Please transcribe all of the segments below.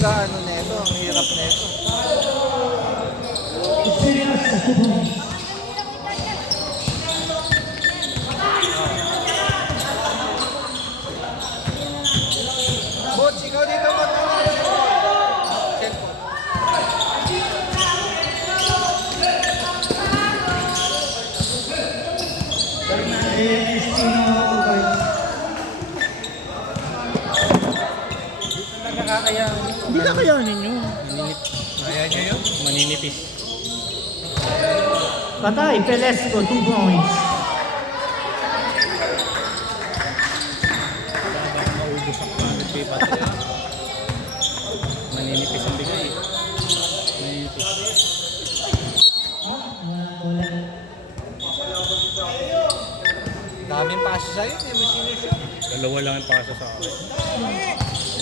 pag-ano nito, ang hirap nito. Bots, ikaw dito mag-ano. Cellphone. Hindi kakayanin nyo. Kaya nyo yun? Maninipis. Patay, Pelesco, 2 points. Baka maubos ang planet kay Battle. Maninipis ang bigay. Maninipis. Daming paso sa'yo, hindi mo sinushoot. Dalawa lang ang pasa sa akin.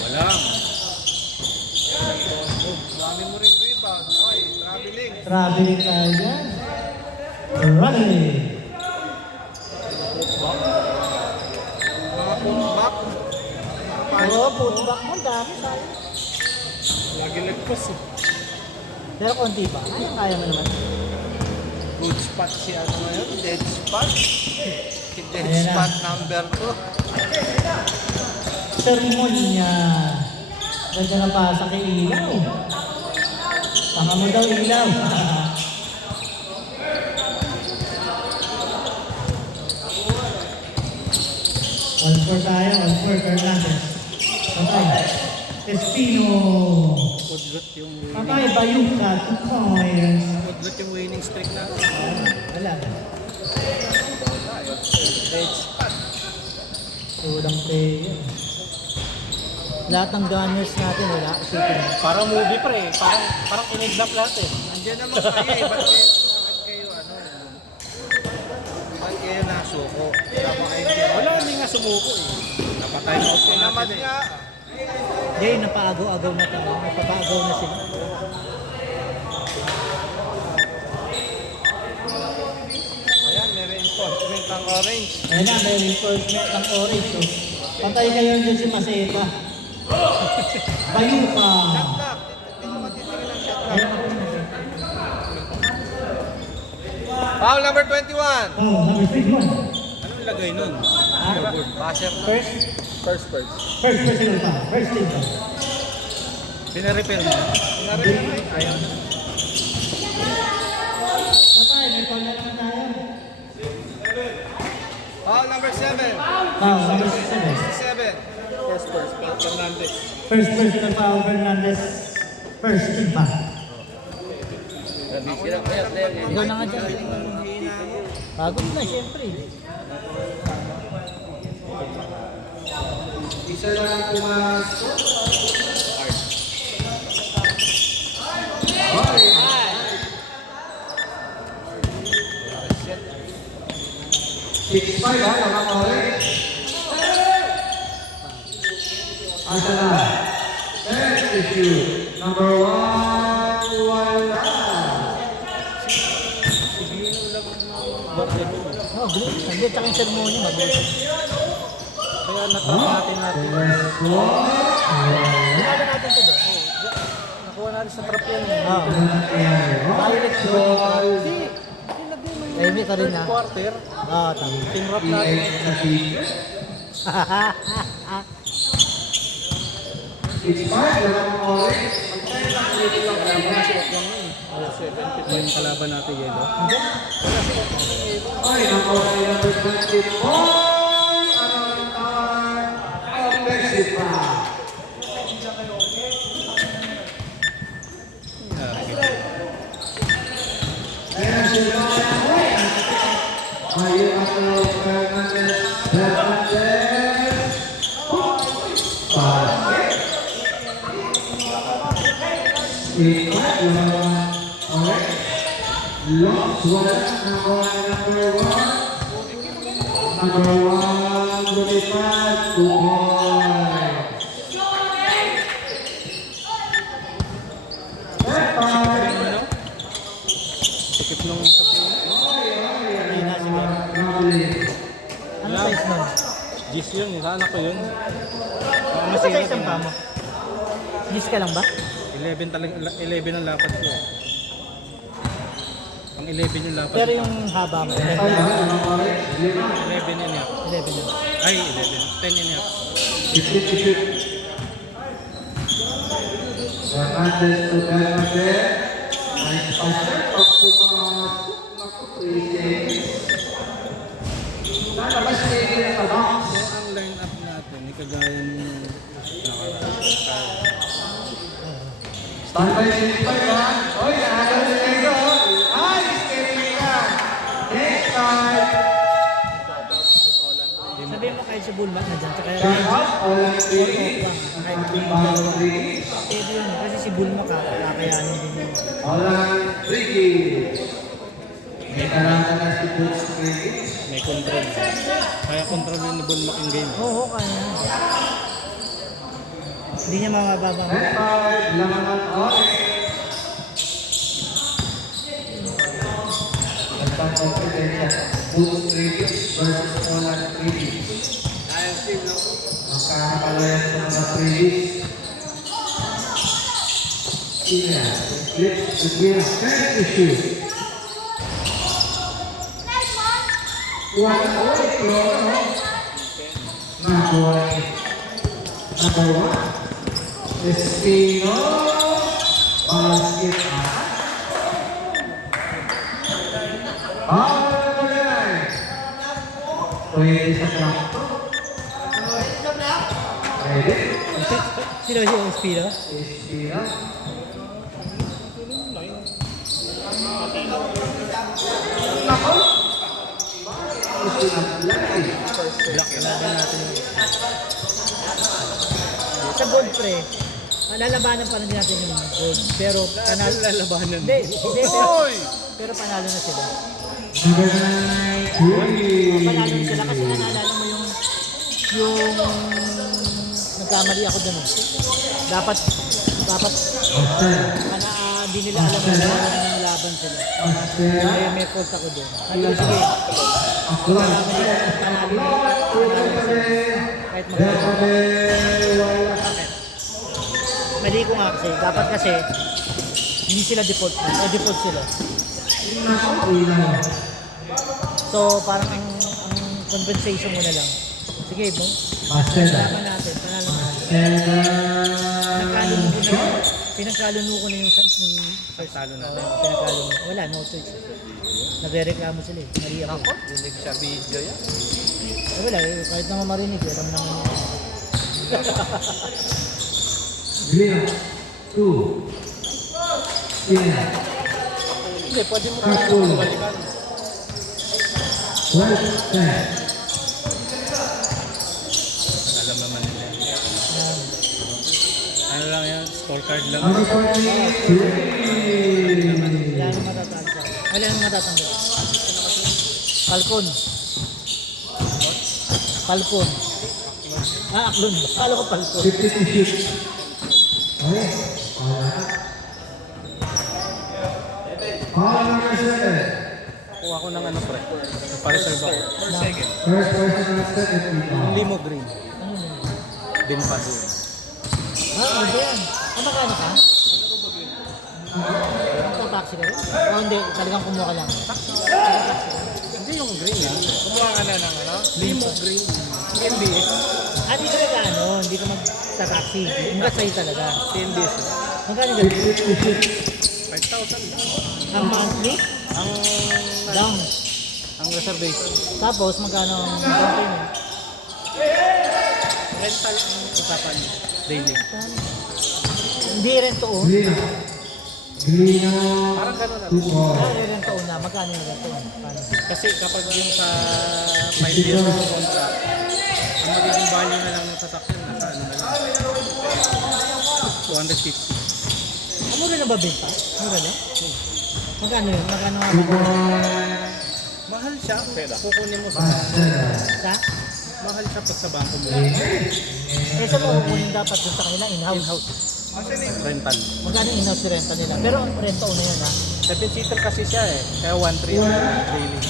Walang. Dami mo rin rebound. Oy, traveling. Traveling tayo dyan. Running. Mga putback. Oo, putback mo, dami tayo. Lagi lagpas eh. Pero konti pa. Kaya mo naman. Good spot si ano ngayon, dead spot. Si dead Ayan na. spot number 2. Seremonya. Ganda na pasa kay Ilaw. Tama mo daw, Ilaw. One for tayo, one for Fernandez. Patay. Espino. Udlot yung Patay, Bayuka, 2 points. Udlot yung winning streak natin. Wala na. Dead spot. Tulang player. Lahat ng gunners natin, wala. Shooting. Parang movie pre. Parang kinidnap lahat eh. Andiyan naman kayo eh. Ba't kayo nasuko? Wala ba kayo Wala, hindi nga sumuko eh. Napatime out ko naman natin eh. nga. Jay, napaagaw-agaw na tayo. Napapaagaw na sila. Ayan, may reinforcement ang orange. Ayun na, may reinforcement ng orange. Oh. Patay kayo dyan si Maseta. Bayuka. Shot clock. Dito matitigil ang shot clock. Ayun ako. Foul number 21. Oh, number 31. Anong lagay nun? Basher na. First, First. first personal foul. First team foul. Pinarepair mo. Ayaw. Patay, may foul na naman tayo. Foul number 7. Foul, number 7. 7. First. Fernandez. First personal foul, Fernandez. First team foul. Ikaw na nga dyan. Pagod na, syempre. Isa lang pumasok. Six five ha, mga orange. Asa na? Thank you. Number 1, wala. Oh, great. Nandiyan tsaka yung sermonya. Mabilis. Kaya natrap natin. Nagada natin ito ba? Nakuha natin sa trap yan. Pilot shot. Hindi ka rin na. Quarter. Tama. Team rap natin. Six five, dalawang orange. Yung kalaban natin yun. Ay, number 24. Ano yung tawag? Offensive foul. Ayan sila. Ayun ako, Fernandez. Basket. Lost one, number 1. Number 1, lumipad, 2 points. Sikip nung sabihin. Ano size nun? Gis yun, sana ko yun. Ano size ang pamo? Gis ka lang ba? 11 talaga, 11 ang lapad ko. Pang 11 yung lapad. Pero yung haba mo, 11 11 yun yan. 11 yun. Ay, 11. 10 yun yan. Hernandez to Hernandez. Nice pass. Pag pumasok. Naku, 3 seconds. Lalabas na yung sa box. So, ang line up natin, ni kagaya nung nakaraan. Standby 65 ha. Oy, naagal na ito. Ay, steady ka. Next time. Sabihin mo kahit si Bulmat na dyan, tsaka Shut up. All ang 3. kahit Ball 3. pwede yun. Kasi si Bulmat kakayanin din yun. All ang 3. May karama na si Boots 3. May control. Kaya control yun ni Bulmak yung game. Oo, kaya. Hindi niya mabababa mo. Next time. Laman ng orange. Ang confidence Boots 3 versus All ang 3. Magkakapalayan sa mga 3. Sina. Flip to Gira. Can't issue. One away from number 1. Espino. Basket. Number 9. Pwede sa trakto. Pwede. Sino si Ospino? Espino. Nako. Black laban natin yun. Sa gold pre, lalabanan pa rin natin yung gold. Pero panalo. Lalabanan. Hindi, pero panalo na sila. Number 9. Panalo na sila kasi naalala mo yung nagkamali ako dun. Dapat di nila alam na yung laban sila. Kaya may fault ako dun. Sabi ko, sige, panalo kahit mali ko nga kasi, dapat kasi hindi sila default sila. So parang ang compensation mo na lang. Sige, laban natin, panalo natin. Pinagkaluno ko na yung Talo na. pinagkaluno. Wala, no choice. Nagre-reklamo sila eh. Mali ako. Dinig sa video yan. Wala, kahit naman marinig, alam naman yun. Green. 2. Green. Hindi, pwede mo Kakul. balikan. 12. 10. Alam naman nila. Ano lang yan, scorecard lang. Number 43. Wala nang matatanggal. Wala nang matatanggal. Falcon. Aklon. Kala ko Falcon. 50 to shoot. Okay. All number 7. Kuha ko ng ano pre. Nagpa-reserve ako. First person on set at people. Limo green. Ano yun? Din pass. Ano ba yan? Magkano ka? Magta-taxi ka rin? O hindi, talagang kumuha ka lang. Hindi yung green yan. Kumuha ka na ng ano? Limo green. MBS. Hindi ka nag-ano, hindi ka magta-taxi. Hanggat sa'yo talaga. MBS. Magkano ka? 50 to shoot. 5,000. Ang monthly? Ang Down. ang reservation. Tapos magkano ang down payment? Rental ang usapan niyo. Daily. Hindi rin to own. Green. Green. Parang gano'n na. 2 more. Rin to own na. Magkano yung rent to own? Paano? Kasi kapag yung sa 5 years ng contract, ang magiging value na lang ng sasakyan nasa ano na lang. 250. Mura na ba benta? Mura na? Magkano yun? Magkano nga 2 ba? more. Mahal siya. Kukunin mo sa Sa? mahal siya pag sa bangko mo. Eh sa kukunin dapat dun sa kanila in-house. Rental. Magkano yung in-house renta nila? Pero renta una yun ha? 7-seater kasi siya eh. Kaya 1,300 daily.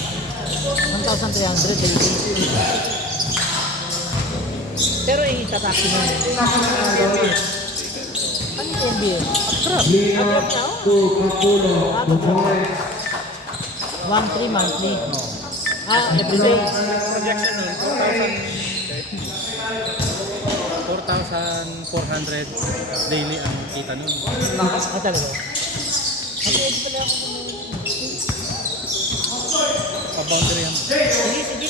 1,300 daily. Pero itataksi mo yun. NBA. Lino to Kapulo, 2 points. 1-3 monthly. Every day. Projection nun, 4,400 daily ang kita nun. Talaga. Kasi pala ako Pa-boundary yan. Sige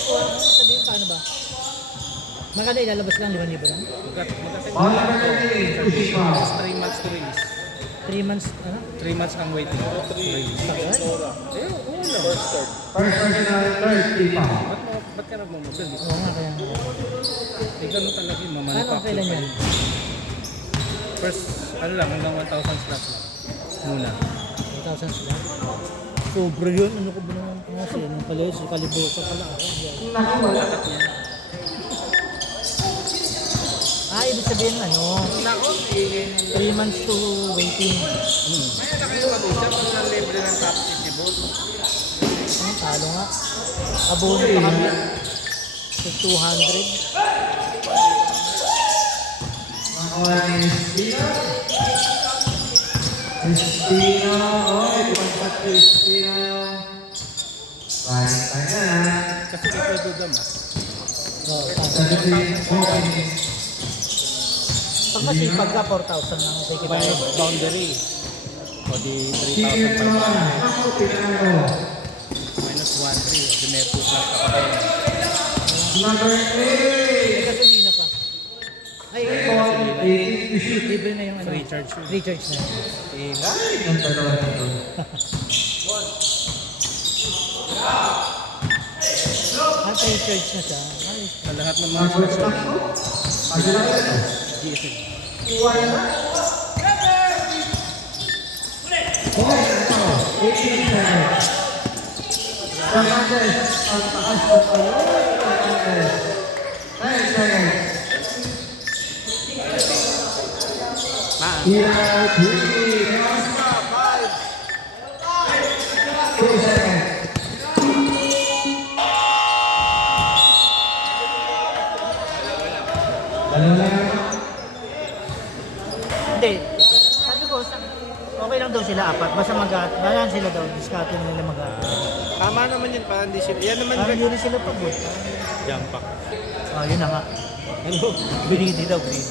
po. Sabihin paano ba? Maganda ilalabas lang 5,000 lang. Magkasay 3 months to release. 3 months, 3 months ang waiting. Tagal? First personal, 30 pounds. Ba't ka nagmamodel? Oo nga, kaya nga. Ganun talaga yung Paano ang mamanufacture. kailan yan? First, lang, hanggang 1,000 slots lang. Muna. 1,000 sila. Sobra yun. Ano ko ba naman? Kasi anong pala yun? Kalibusa pala ako. Ibig sabihin 3 months to waiting. May anak kayo mag-usap pag libre ng top 60 Talo nga. Abono pa kami. So 200. Nakuha ni Christina, pagkat Christina. Balik tayo na. Kasi ikaw dudam Pag masipag ka, 4,000 lang. Take it May out. boundary. O di Senior 3,500. naman, ako Pinano. Minus 1,300. O di may 2 plus ka pa rin. Number 8. Gasolina pa. Ay, libre na yung Free charge yun. Free charge na. Ang dalawa na to. Free charge na siya. Ay, Sa lahat ng mga Number slots, 8. Ang dalawa na to. GSM. Okay, ito. 18 seconds. Fernandez, ang taas na tayo. Fernandez. 9 seconds. Hila, 3. 2 seconds. Dalawa. Hindi. Sabi ko, okay lang daw sila apat. Basta bayan sila daw. Diskarte na nila Tama naman yun, parang hindi sila. Yan naman, Parang yun sila pag Jump pack. yun na nga. Ano? Greedy daw, greedy.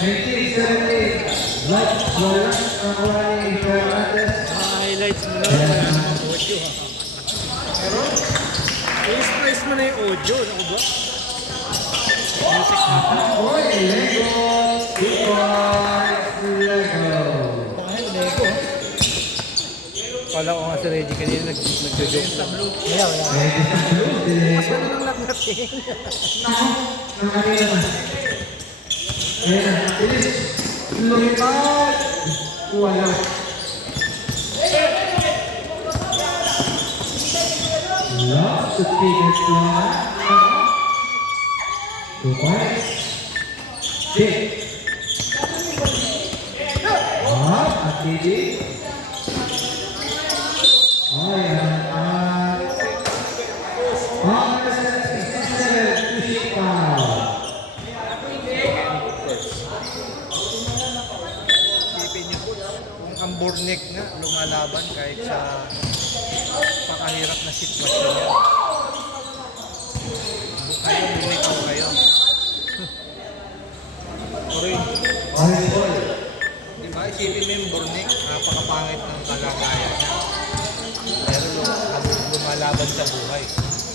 maingay 1970. Light, wala. Nakuha ni Fernandez. Highlights mo na. Wala namang audio ha. Pero, i-stress mo na yung audio. Ano ba? Music na. Oy, Lego. Lego. Lego. Kala ko nga si Reggie kanina nag-joke sa blue. Wala. Ready sa blue. Mas ano nang natin. Nakanina na. Ayan na. Bilis. Lumipad. Wala. Lost the ticket lang. 2 points. Dick. At Didi. Ayan. Ang 67, pushing foul. Isipin niyo po, kung ang Bornek nga lumalaban kahit sa pakahirap na sitwasyon niya. Kayo, bumitaw kayo. Orange ball. Diba, isipin mo yung Bornek, napakapangit ng kalagayan niya. Pero lumalaban sa buhay.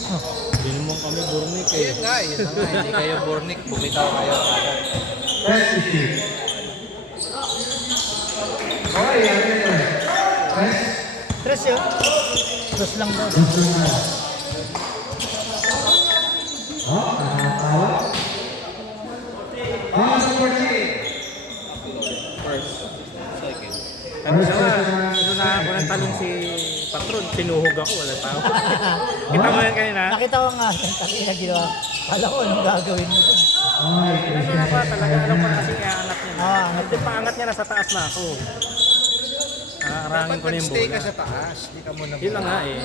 Hindi naman kami burnik eh. Yun nga, hindi kayo Bornek, bumitaw kayo agad. Press the shoot. Okay, ano yun? Press. Stress yun. Stress lang daw. Gusto na. Nakakawa. Number 3. First, second. First Ano person. na ako ng talong si Patron, sinuhog ako, wala tao. Kita mo yan kanina? Nakita ko nga yung tabi na ginawa. Kala ko anong gagawin mo dun. Ay, Ano na ba talaga, alam ko na kasi aangat niya. Angat Kasi paangat niya, nasa taas na ako. Arangin ko na yung Stay ka bola. sa taas, di ka muna Yun lang nga eh.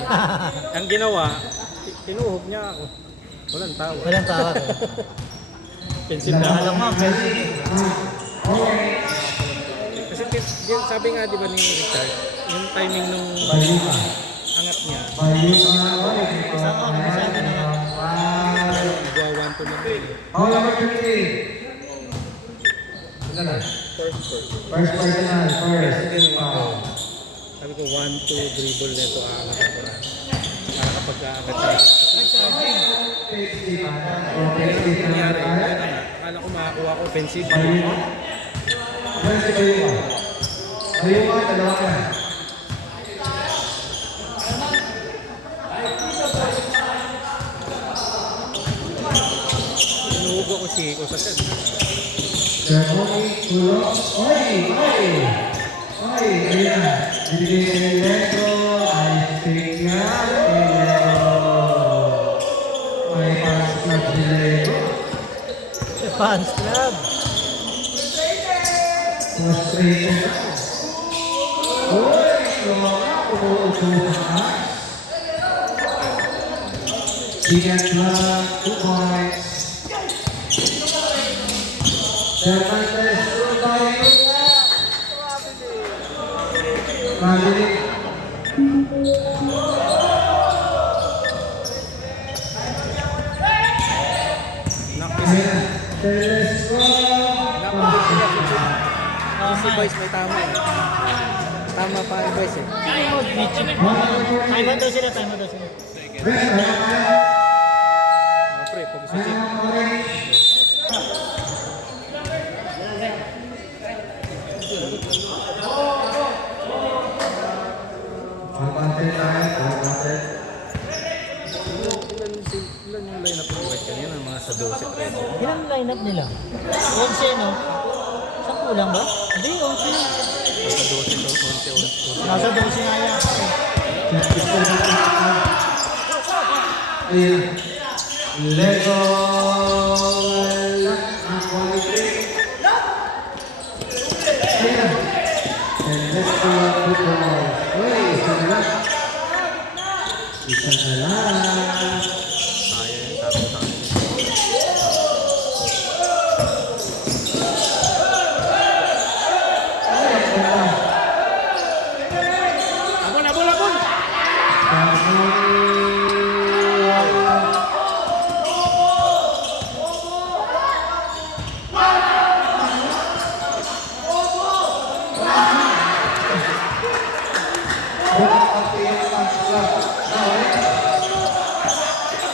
Ang ginawa, sinuhog niya ako. Walang tao. Walang tawag. Pensive na. Alam mo, pwede. Kasi sabi nga di ba ni Richard, yung timing nung Bayuka. angat niya, Bayuka. Isama ko, isama na nga. nagawa 1 to lang yun. All number 15. First personal, first. Sabi ko 1-2 dribble nito aangat ako na. Para kapag aangat siya. Nangyari, yun na nga. Akala ko makakuha ko offensive. Bayuka. Bayuka, dalawa ka. Sinuhog ako si Iko sa set. Ceremony, tulog. Oy! Ayan. Bibigay ka ng Lego. Ice cream nga. May fans club si Lego. Fans club. Frustrated. Uy! Umuutuhan ka. Sigat lang. 2 points. Cervantes, tayo. Mabilis. Ayan. Telescope. Si Vice may tama eh. Tama pa ni Vice eh. Time daw sila, time daw sila. Pre, pag gusto siya. Ilan yung lineup ng White kanina? Mga sa 12 pre. Ilang lineup nila? 11, no? Sa kulang ba? Hindi, 11. Sa 12 to 11. Nasa 12 nga yan. Ayan. Lego. Ang quality. Ayan. And let's go football. Uy, isa na lang. Isa na lang. Sayang, tapos sa akin.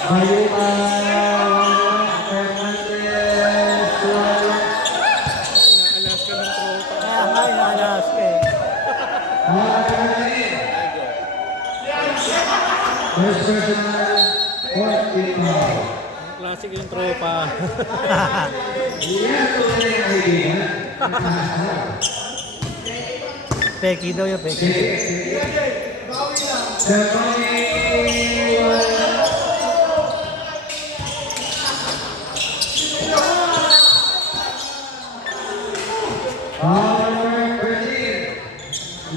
Abon! Naalas ka ng tropa. Kaya nga, inaalas ka eh. First personal, fourth people. Classic yung tropa. Peki daw yun, peki.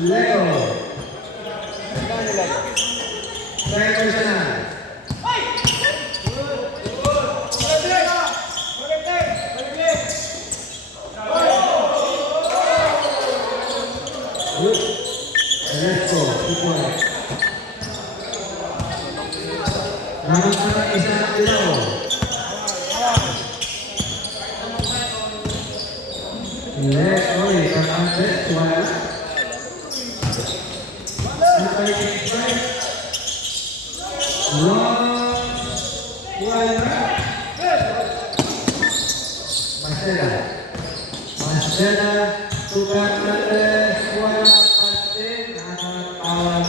Lego. Second personal. Good. Let's go. Good boy. Naman ka isa ng ilaw. Let's go. Let's go. Marcela, tukang wala pasti, nakakatawa.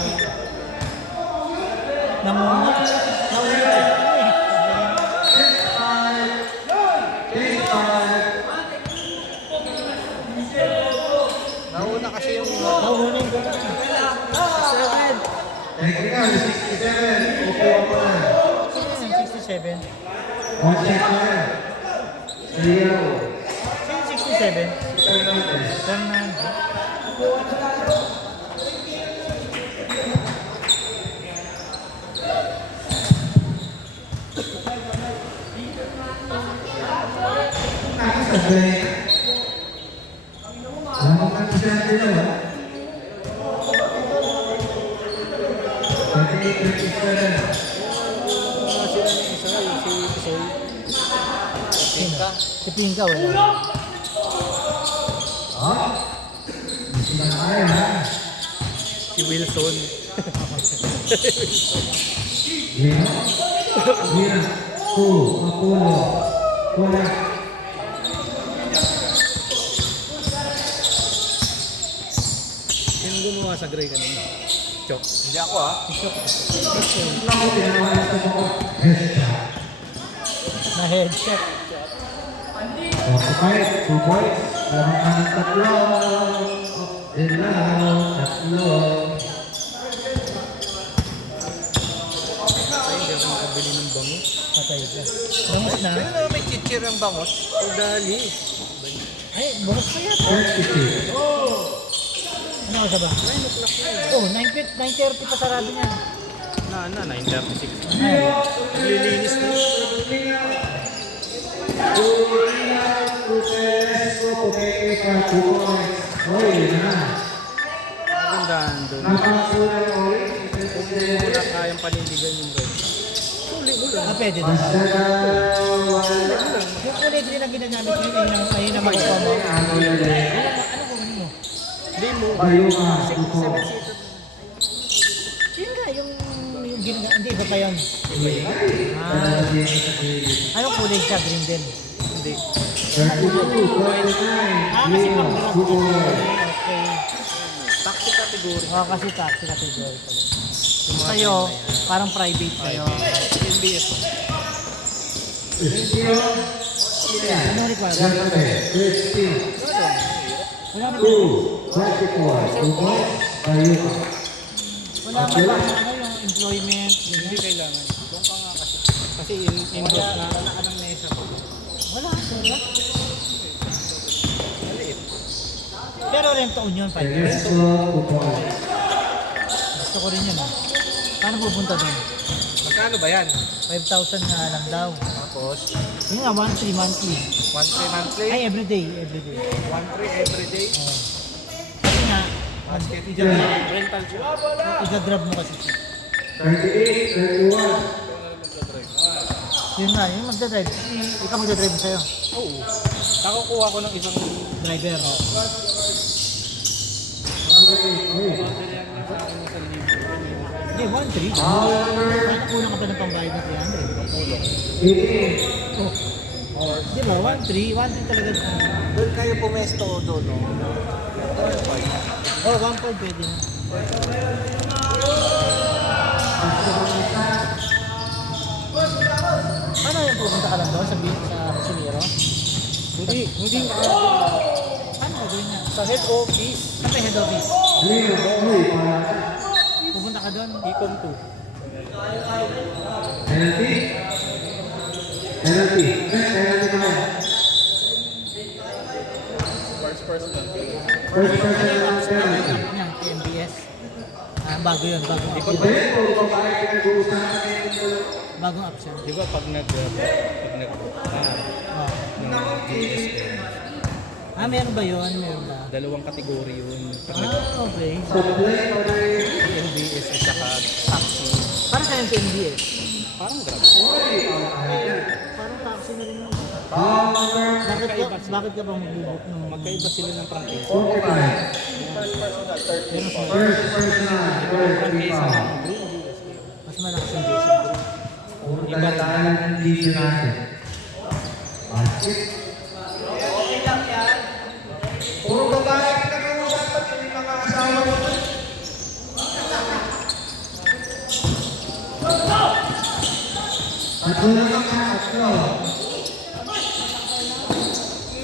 Nauna eh. Nauna kasi yung Nauna yung gano'n. Technical, 67. Upo ako na. 67. One check na yan. Sayaw. Sino 67? Fernandez. Fernando. sabay. Lamang ang siya dalawa. 38-37. Sila ng isa, si Soy. Sino? Si Pinka, wala. Hindi na kaya ha. Si Wilson. Lino. Lino. Mapulo. Wala. Sino gumawa sa Gray kanina? Chok. Hindi ako ah. Ako tinawa sa mga headshot. Na headshot. 45, 2 points. Lamang ang tatlo. Dilaw, tatlo. Ay, hindi ako makabili ng bango. Patay ka. Bangus na. Ano naman may chichir ang bangos? Udali. Ay, bangus pa yan. 36. Ano ka ba? 9 o'clock na yun. Oh, 9:30 pa sarado niyan. Na, 9:36. Ay, Naglilinis na. Magandaan doon. Wala kayang panindigan yung Red. Sulit mo lang. pwede doon. Yung kulay green na ginagamit mo, ayun ang makuha mo. Ano kukunin mo? Hindi mo. 7-seater. Yun nga, yung ginagamit. Hindi, iba pa yun. Anong kulay siya? Green din. Hindi. Kasi pang-grab. Okay. Taxi category. Kasi taxi category pala. Sa'yo, parang private sa'yo. NBS. Anong requirement? Wala ba? Wala ba ba? Ano yung employment? Hindi kailangan. Doon ka nga kasi. Kasi in-boss na. Wala ka ng mesa po. Wala. Wala. Pero rent-to-own yun, 5 years. Gusto ko rin yun. Paano pupunta doon? Magkano ba yan? 5,000 nga lang daw. Tapos, Yun nga, 1-3 monthly. 1-3 monthly, Ay, everyday. Everyday. 1-3 everyday. Oo. Kasi nga, Basket. Rental siya. iga-grab mo kasi siya. 38, 31. Yun nga, yung magdadrive. Ikaw magdadrive sa'yo. Oo. Nakukuha ko ng isang Driver. Hindi, 1-3. Paano kulang ka pa ng pambayad na 300? Oh. Di ba, 1-3. 1-3 talaga. Doon kayo pumesto o doon, no? Oh, 1-4 pwede na. Ano yung pupunta ka lang doon sa Casimiro? Hindi nga. Ano ka doon nga? Sa head office. Saan may head office? Pupunta ka doon? Econ 2. Penalty. Penalty. Penalty naman. First person. First person na penalty. Yan, TMBS. Bago yun, bagong app yun. Pwede po kung bakit pinag-uusapan Bagong app siya. Di ba pag nag-ng GSM, Meron ba yun? Meron ba? dalawang kategory yun. Pag Okay. nag-NBS at saka taxi. Parang kayang TMBS. Parang grab. Parang taxi na rin yun. Magkaiba Bakit ka bang magbubuk nung Magkaiba sila ng prangkisa. 45. meron sa First personal. Prangkisa ng mas malakas yung Jason? Puro talagaan ng video natin. Basket. Puro babae pinag-uusapan, hindi mga asawa mo. Tatlo na lang ka, tatlo.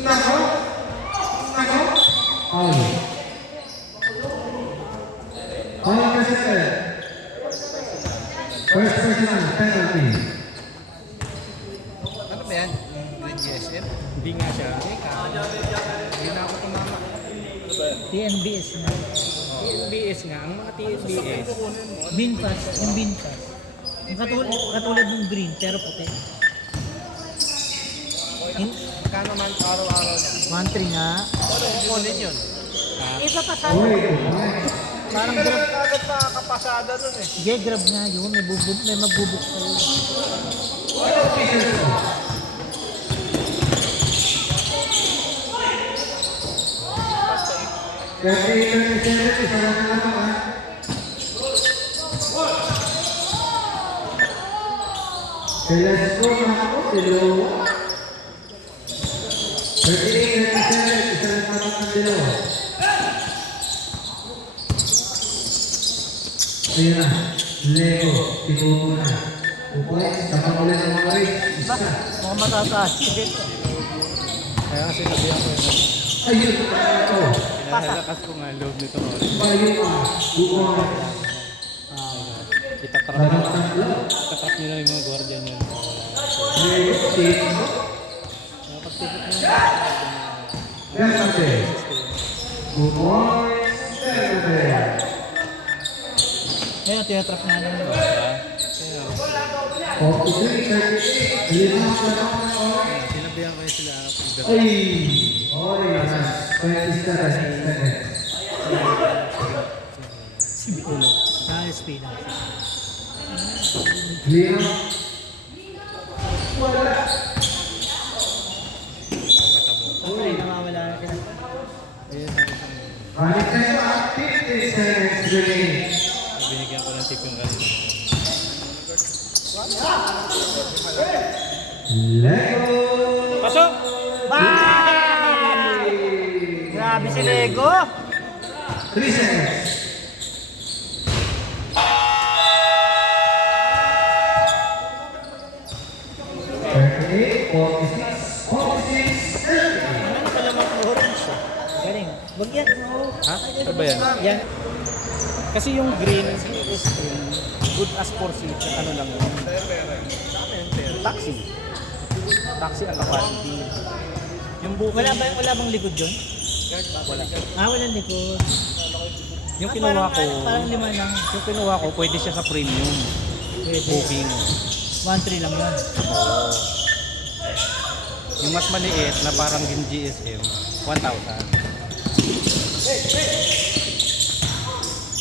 Nako? Nako? Paul. Paul kasi first personal, penalty. Ano ba yan? Green GSM? Hindi nga siya. Hindi na ako tumama. TNBS na. TNBS nga. Ang mga TNBS. Binpass. Yung binpass. Yung katulad ng green pero puti. Magkano man araw-araw niya? 1-3 nga. Kunin yun. Iba pa sa parang Hindi ka grab. lang agad makakapasada dun eh. Sige, grab nga yun. May magbubuk sa'yo. Kasi 37, isa lang ang ano ha. Velasco, Marco, Delo. 38, 37, isa lang ang Delo. Ayan na, Lego, tinuto na. Upay, saka ulit ang mga rin. Isa. Mga matataas. Kaya sinabihan ko yun. Ayun, ito. Pinalakas ko nga loob nito. Bayuan, Upay. Itatrack nyo lang yung mga guardian yun. Lego, Tito. Nakapagtipot mo. Verde. Upay, Verde. Ngayon, tinatrap na lang. 43, 38, lima sa mga oras. Sinabihan ko yun sila. Ay! Oras, 27 seconds. Ulo. Na-SP na. Lima. Wala. Okay, nawawala na sila. Balik tayo at 50 seconds remaining. Binigyan ko ng tip yung kanina. Lego! Pasok! Bye! Grabe si Lego! 3 seconds. Thirty-eight, 46, 46, 30. Ano pala mga orange? Galing. Wag yan. Ha? Ano ba yan? Yan. Kasi yung green is good as for seat. Ano lang yun? Taxi. Taxi ang capacity. Yung buko. Wala bang likod yun? Wala. Walang likod. Yung kinuha ko, Parang lima lang. yung kinuha ko, pwede siya sa premium booking. 1-3 lang yun. Oo. Yung mas maliit na parang yung GSM, 1,000.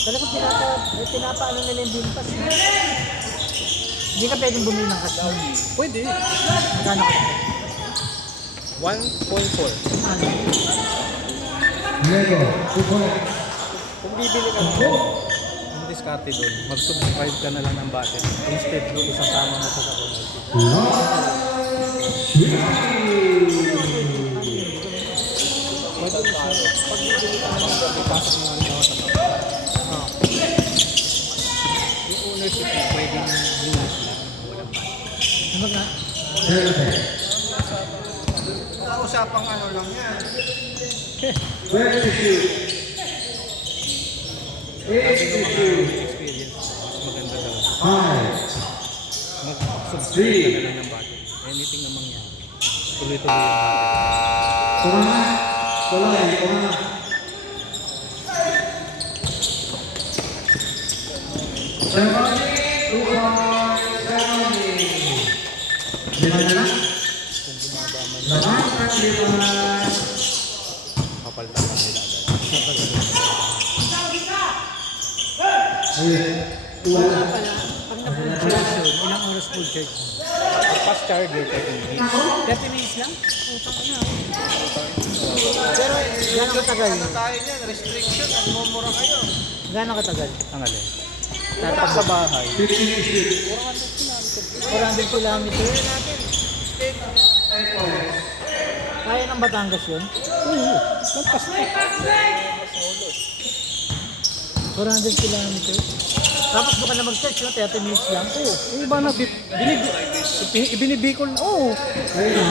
Talagang pinapaano nila yung bean pass, no? Hindi ka pwedeng bumili ng cash nun. Pwede. Magkano ka? 1.4. Ano? Lego, 2 points. Kung bibili ka ng diskarte doon, mag-subscribe ka na lang ng button. Instead doon, isasama mo sa community. Pag bibili ka naman, ipasok mo nga sa button. Yung ownership mo, pwedeng bulas lang. Walang button. Ano nga? Usapang ano lang yan. 22. Kasi nung mga 82. experience, mas maganda daw. 5. Mag-subscribe ka na lang ng button. Anything na mangyari. Tuloy-tuloy yung button. Kumana. Tuloy, kumana. Ceremony, 2 points, ceremony. Lima na lang. Laman at lima. Kapaltan lang nila agad. Ayun. Wala. Pag na-full charge yun, ilang oras full charge? Fast charger, 30 minutes. 30 minutes lang? Pero gano'ng katagal? Ano tayo niyan? Restriction. Ang mumura kayo. Gano'ng katagal? Ang alin. Tapos sa bahay, 50 minutes. 400 kilometers? Kaya ng Batangas yun? lampas na. 400 kilometers? Tapos doon ka na mag-search, no? 30 minutes lang? Oo. Yung iba na, ibinibikol na. Oo. Ayun.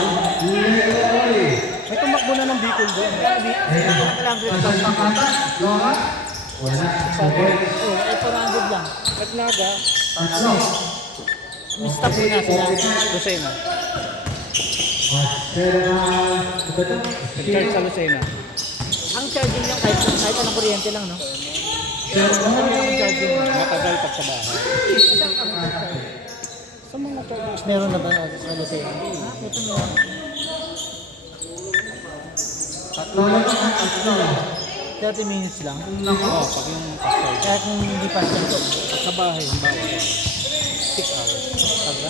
Lego Oli. May tumakbo na ng bikol doon. Loka. Wala. 2 points. Oo, 400 lang. At naga, Tatlo. Stop mo na sila. Lucena. Ito to. Nag-charge sa Lucena. Ang charging niya kahit anong kuryente lang, no? Ang charging. Matagal pag sa bahay. Sa mga chargers. Meron na ba sa Lucena? Ito meron. 30 minutes lang. Oo, pag yung pasay. Kaya kung hindi pa siya. Sa bahay, halimbawa, 6 hours. Taga?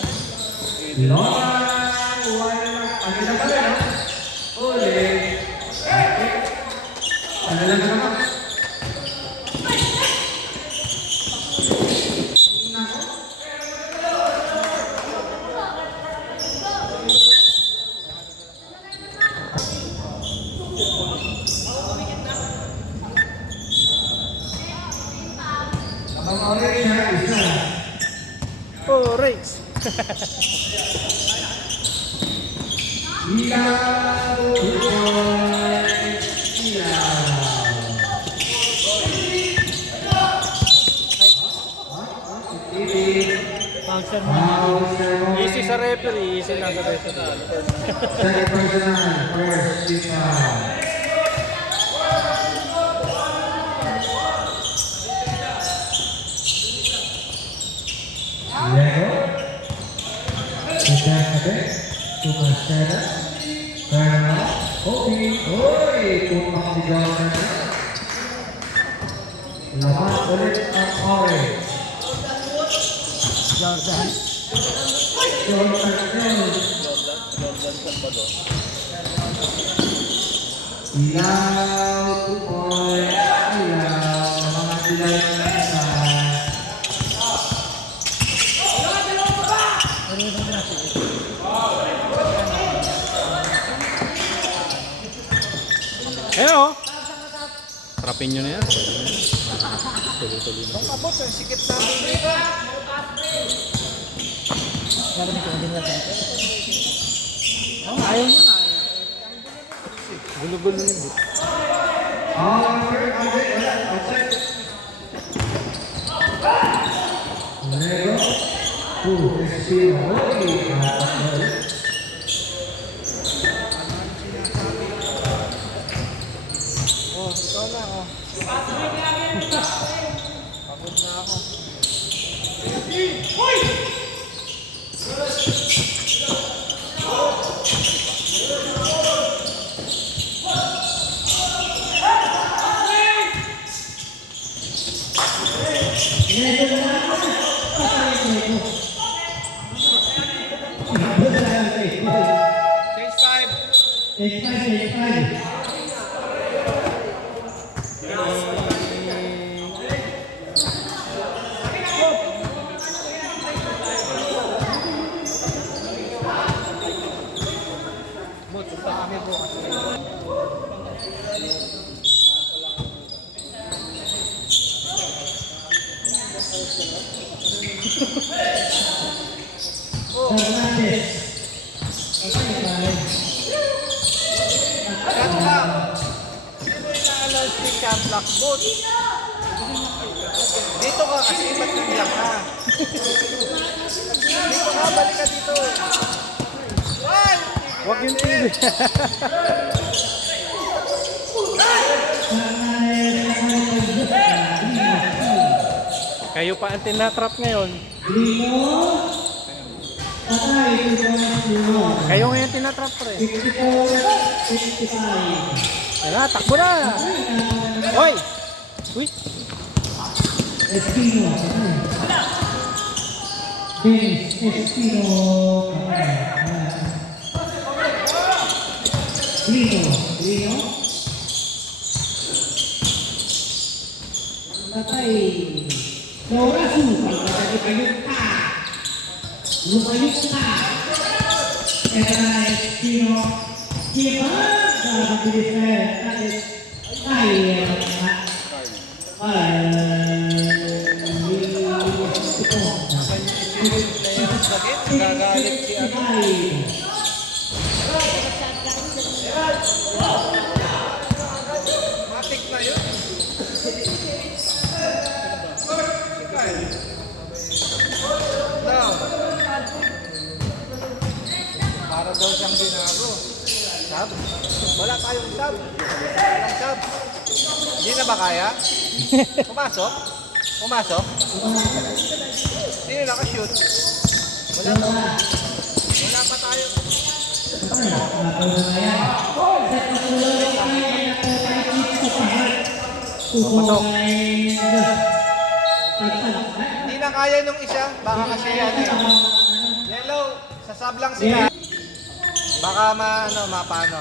Oh, race! Function mo. Easy sa referee, easy lang sa referee. Second personal, first FIFA. Lego. Kita natin. Tumasera. Karna. Okay. Oy! Pumakabigaw na na. Laban ulit ang orange. Jordan. Jordan Hill. Ilaw, tukoy, ilaw, mga ilaw na isa. Ayun o! Trapin nyo na yan. Tuloy-tuloy na. Narinig ko din natin. Oh, ayaw niya nga. Gulo-gulo nito. Lego. Espino. Oy! Oh, ikaw na oh. Pagod na ako. Dito ka kasi ba't nandiyan ka? Dito ka, balik ka dito. Ay! Huwag yung TV. Kayo pa ang tinatrap ngayon. Kayo ngayon tinatrap pre. Tara, takbo na! Hoy! Uy! Espino. Espino. Lino. Patay. Laura sumpah patay payung ka. Lumayok ka. Kaya Espino. Diba? Nakabilis na yun. Gagalit si ano. Matik na yun. Now, para daw siyang binago. Sab? Wala tayong sab. Walang sab. Hindi na ba kaya? Pumasok? Pumasok? Hindi na nakashoot. Wala pa tayo. Hindi na kaya nung isa. Baka kasi ano eh. Yellow, sa sub lang sila. Baka mapano.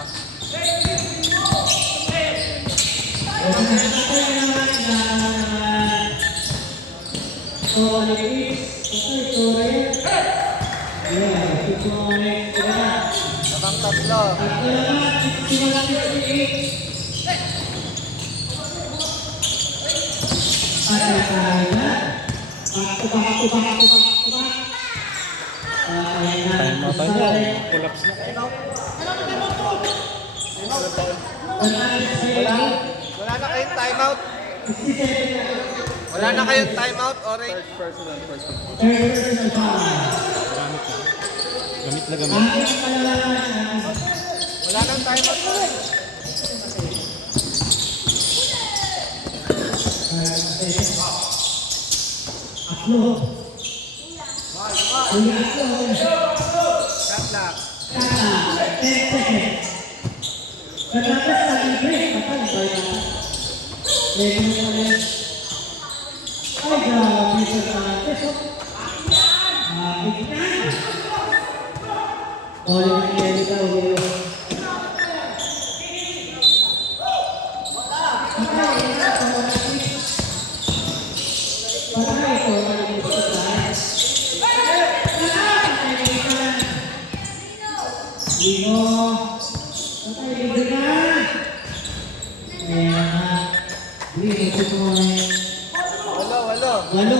Abang tatlo. Time out tayo. Collapse na. Wala na kayong timeout. Wala na kayong timeout, orange. Gamit na gamit. Wala nang timeout, orange. Shot lock. Walo.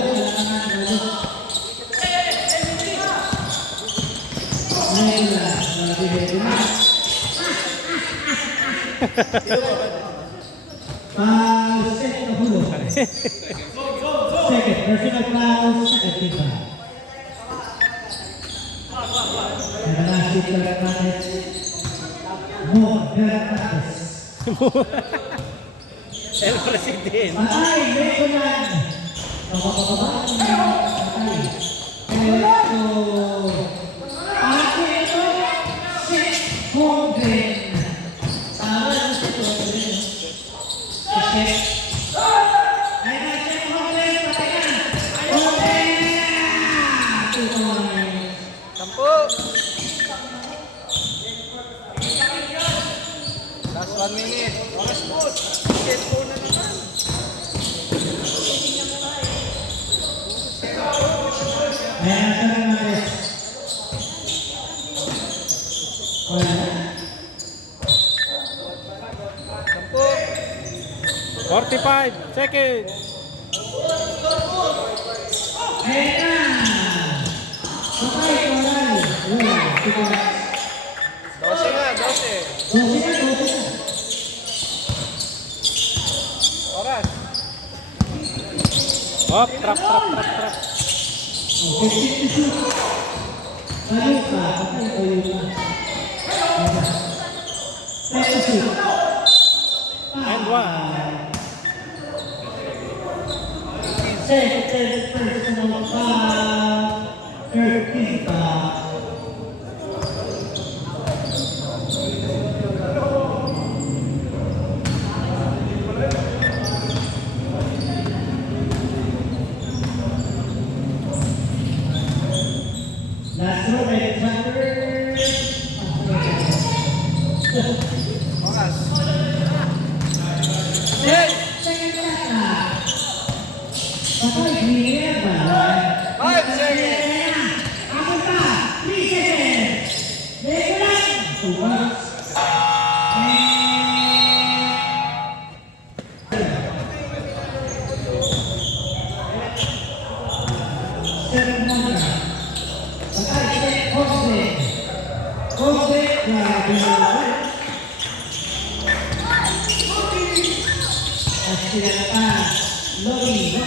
Second, personal foul, second team foul. And the last two player practice. More player practice. El Presidente. Patay, Lekonan. Pababa. Patay. Eto. Ate ito. Six Hogan. Tama lang si Hogan. Check. Sampu. Last 1 minute. Oras po. Set po na naman. Sampu. 45 seconds. Dose nga, 12. Oras. Hop, trap. And one. Second personal foul, third team foul. Last one, Alexander. Oras. Yes! Patay, Guillermo. 5 seconds. Ako pa, 3 seconds. Lekonan. 2 points. Seven more. Patay, Jose. Jose, at sila pa, Lobby,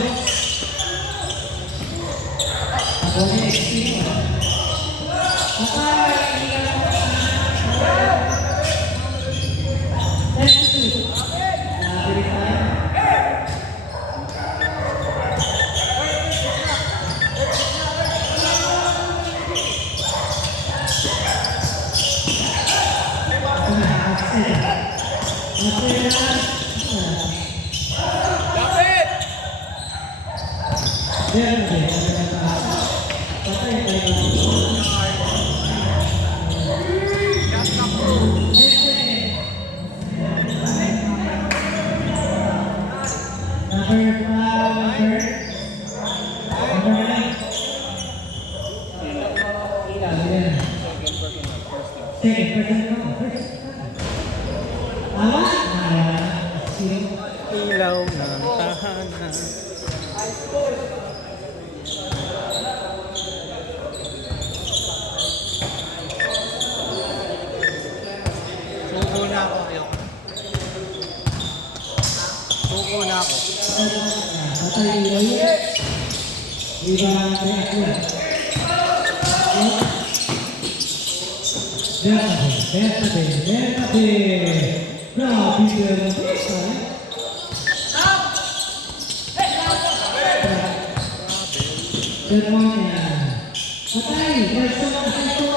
ako na Estino. Patay, next two. Nabili tayo. Ako na, Axel. Axel, Bernabe. Patay tayo. Number 5, number 9. Second person mo. Tama? Sino? Ilaw ng tahanan. Suko na ako. Ayoko. Suko na ako. Patay ulit. Iba kay ako. Bernabe. Grabe Bernabe. Bernabe. Patay. Verso na sa ito.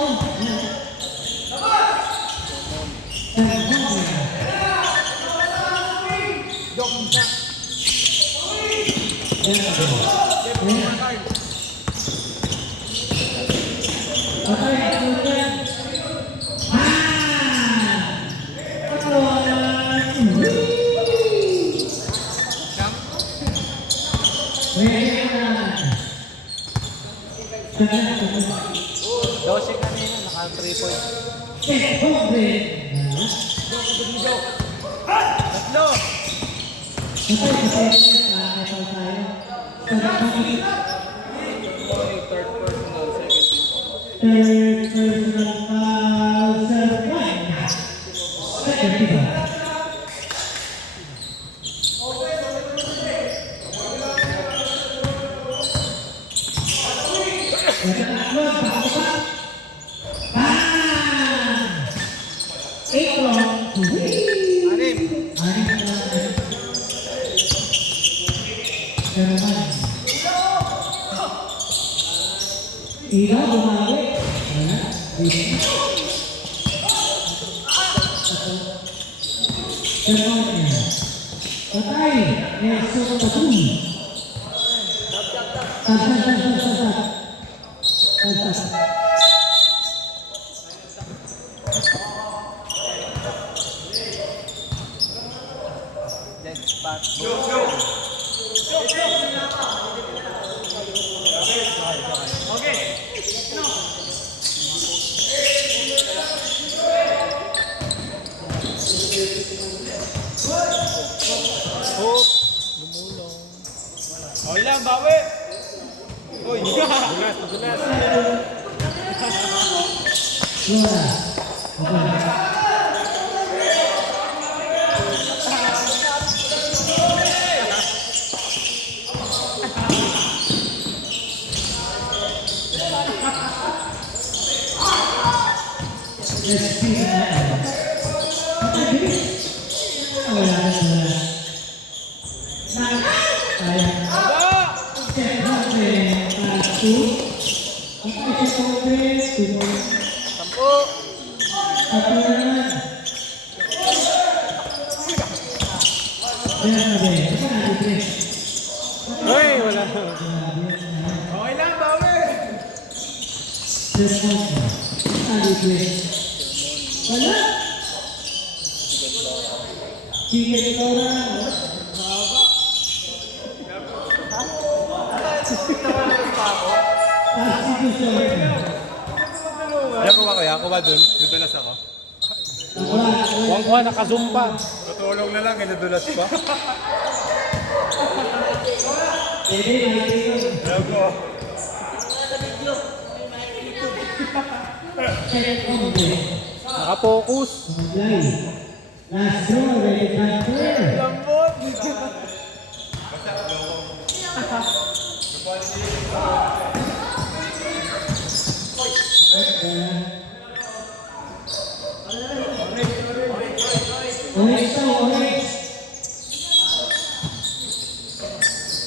Dosing kanina, naka 3 points. Tatlo! Third personal, second team. Ikaw bumawi. Patay. Eso patun. Okay lang, bawi! Uy, dulas, dulas. Uy, wala. Okay lang, bawi! Wala. Sige, ikaw na. Yan ko ba kaya? Ako ba dun? Nadulas ako. Kuwang-kuha, naka-zoom pa. Tutulong na lang, nadulas pa. Alam ko. Naka-focus. Last draw, ready transfer. Lambot!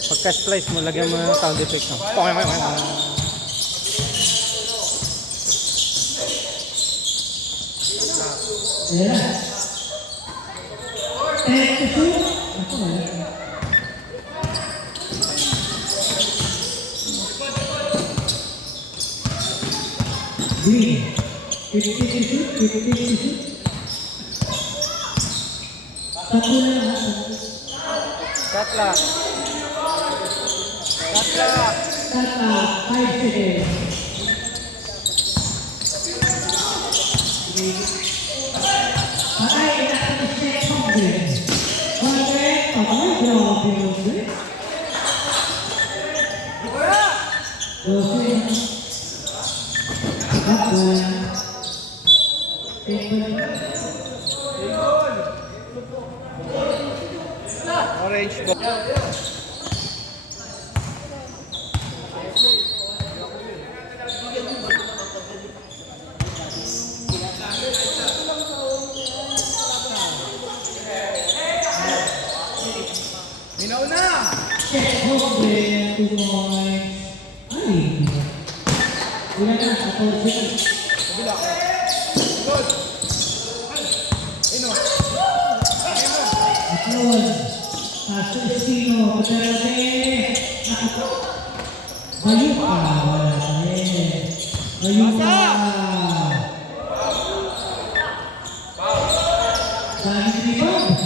Pagka-splice mo, lagyan mo ng sound effect. No? Yeah. Green. 15 to shoot, 15 to shoot. Tatlo na lang. Shot clock. Shot clock. Tata, 5 seconds. Patay, naka-set 100. 100, patay, grabe 100. 12. Up 1. Orange ball. Minaw na! Set 100, 2 points. Ay, ilan na, 14. Kabila ko. Good! Ino. Atron, Pastor Espino, Patarate, Bayuka, wala pa rin. Bayuka. Dami rebound.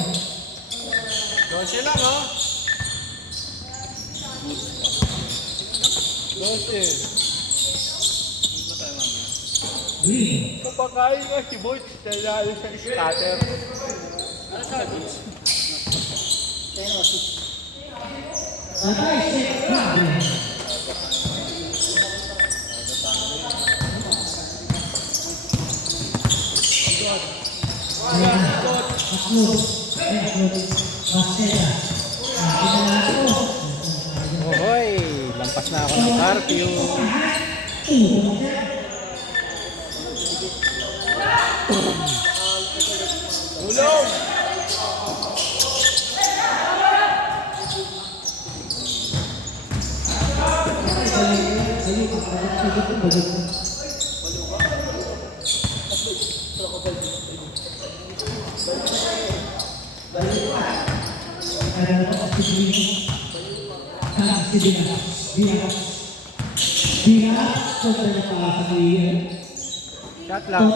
12 lang, oh. 12. Green. Kapakain ka si Boy, dahil sa scatter. Patay, set 100. Ayan, Aklod, Bastera. Pinalato. Ohoy, lampas na ako ng curfew. Ulong! Shot lang.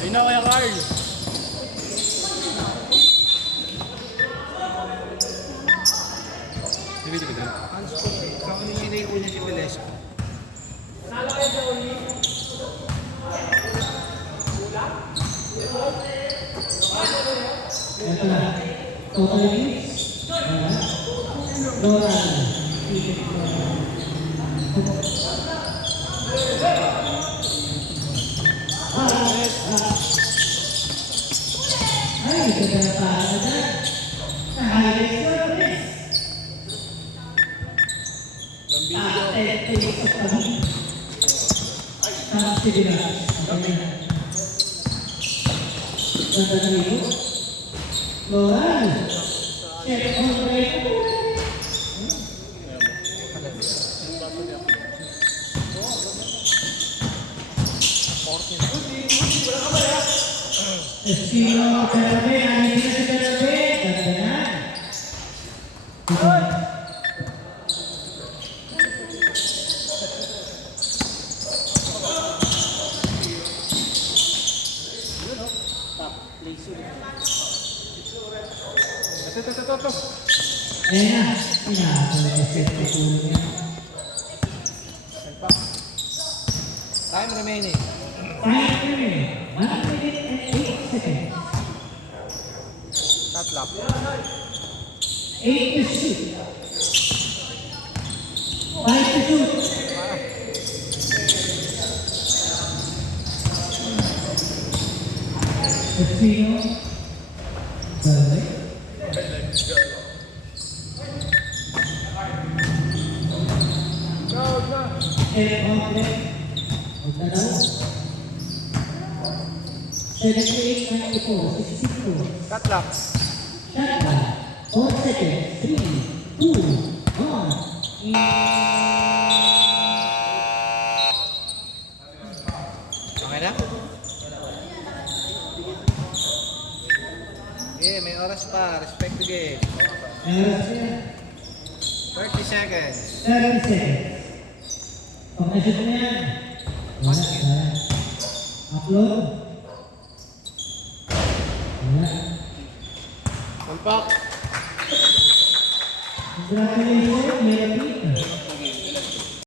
Ayun na kaya Carl. Sino yung si Velasco? Ito. Ayan na. Set na po niya. Time remaining. 5 minutes. 1 minute and 8 seconds. Shot clock. 8 to shoot. 5 to shoot. Casino. Balik. Set off left. Magdalaw. 78, 94, 62. Shot clock. Shot clock. 4 seconds. 3, 2, 1. Okay na? Okay, may oras pa. Respect the game. Meron siya. 30 seconds. 30 seconds. Pag nasip na yan. Wala. Upload. Wala. Tampak. Congratulations, Melody.